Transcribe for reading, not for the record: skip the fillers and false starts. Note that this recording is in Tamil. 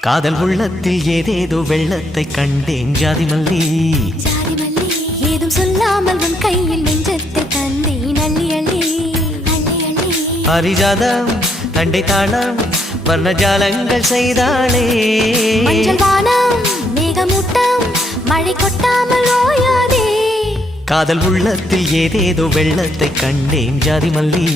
காதல் உள்ளத்தில் ஏதேதோ வெள்ளத்தை கண்டேன் ஜாதி மல்லி ஜாதி மல்லி ஏதும் சொல்லாமல் உன் கையில் நெஞ்சத்தை தந்தேன் அள்ளி அள்ளி அள்ளி அள்ளி பாரிஜாதம் தண்டை தாளம் வர்ணஜாலங்கள் செய்தாளே மஞ்சள் வானம் மேகமூட்டம் மழை கொட்டாமல் ஓயாதே காதல் உள்ளத்தில் ஏதேதோ வெள்ளத்தை கண்டேன் ஜாதி மல்லி